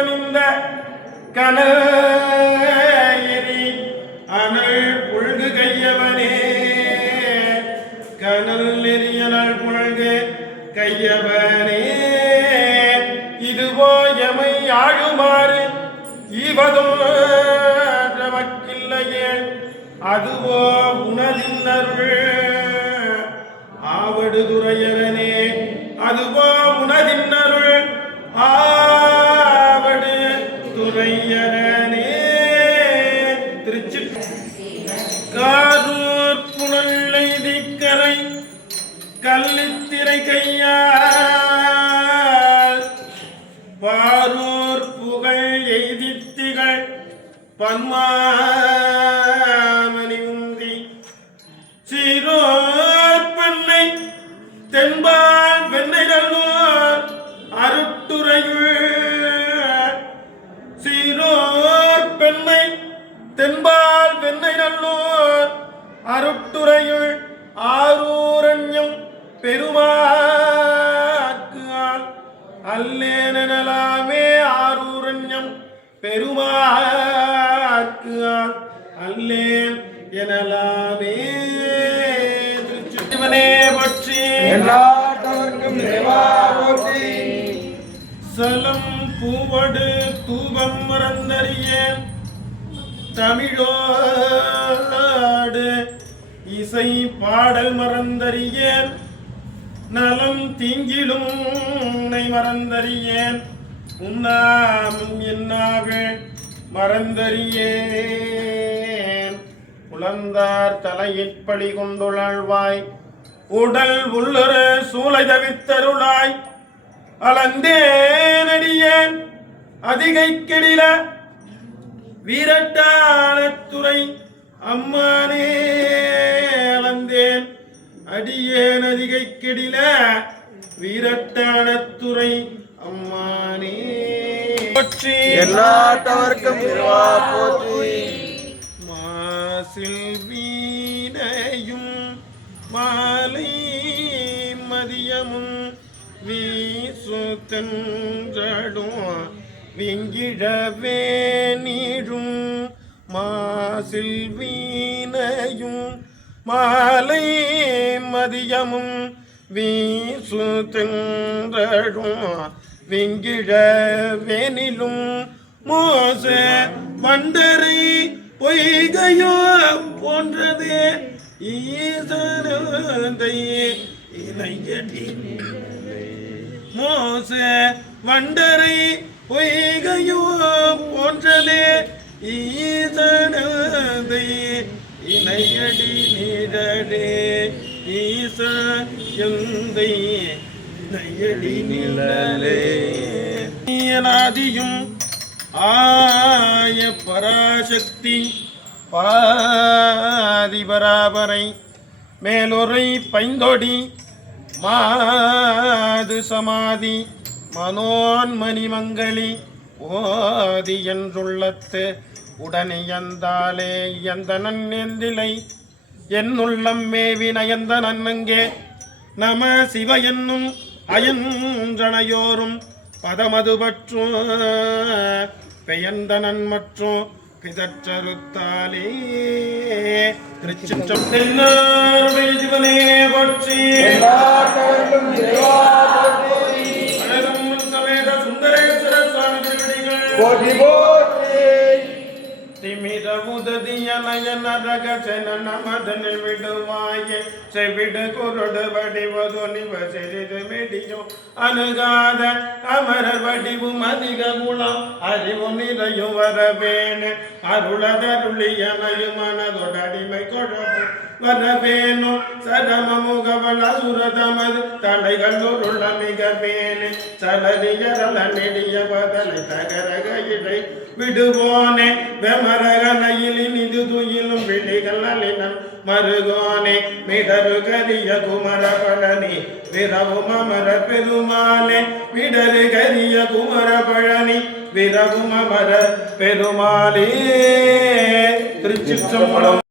போதனிந்த canary அனல் புழ்கு கையவனே. கனல் நெறியனல் புழ்கு கையவனே. இதுவோ எமை ஆழுமாறு ஈவதும் பன்மாமணி உந்தி சீரோர் பெண்ணை தென்பால் வெண்ணை நல்லோர் அருட்டுரையுள். சீரோர் பெண்ணை தென்பால் வெண்ணை நல்லோர் அருட்டுரையுள். ஆரூரண்யம் பெருமாக்கு அல்லே அல்லேன் எனலாமே. திருச்சிவனே பற்றி. எல்லாத்தவர்க்கும் இறைவா போற்றி. சலம் பூவடு தூபம் மறந்தறியேன் தமிழோடு இசை பாடல் மறந்தறியேன் நலம் தீங்கிலும் உன்னை மறந்தறியேன் உன்னாமும் என்னாக? மறந்தறியேன். உளந்தார் தலையிற் பழி கொண்டுழாழ்வாய் உடல் உள்ளுர சூளை தவித்தருளாய் அளந்தேனடியேன் அதிகை கெடில வீரட்டானத்துறை அம்மானே அளந்தேன். அடியேன் அதிகை கெடில வீரட்டானத்துறை பற்றி. எல்லாத்தவர்க்கும் இறைவா போற்றி. மாசில் வீணையும் மாலை மதியமும் வீசுத்தன்றடும் விங்கிழவே நீடும் மாசில் வீணையும் மாலை மதியமும் வீசுத்தன்றடும் விங்கிழவேனிலும் மோச வண்டரை பொய்கையோ போன்றதே. மோச வண்டரை பொய்கையோ போன்றதே. ஈசனதை இணையடி நீடடே ஈச எந்தையே இணையடி ஆய பராசக்தி பாதிபராபரை மேலொரை பைந்தொடி மாது சமாதி மனோன்மணி மங்களி ஓதி என்றுள்ளத்து உடனே எந்தாலே எந்த நன்னெந்திலை என்னுள்ளம் மேவி நயந்த நன்னங்கே நம சிவ என்னும் அயன்றனையோரும் பதமது பற்றும் பெயர்ந்தனன் மற்றும் பிதற்றறுத்தாலே திருச்சிற்றம் தென்னாருடைய பற்றி போற்றி. நய நரக ரகசன நமதனை விடுவாயே செவிடு குருடு வடிவது நிவ சிறிது மெடியோ அணுகாத அமரர் வடிவும் அதிக குணம் அறிவு நிறையும் வரவேணு அருளதருளியனையும் மனதொடடிமை குழப்பும் வரவேணும் சரம முகவள சுரதமது தலைகள் உருள மிக வேணு சலதியரல நெடிய பதனை தகரக இடை விடுவோனே. வெமரகனையில் நிது துயிலும் விழிகள் நலினன் மருகோனே மிடரு கரிய குமர பழனி விரவும் அமர பெருமானே மிடரு கரிய குமர பழனி விரவும் அமர பெருமாளே திருச்சிற்றம்பலம்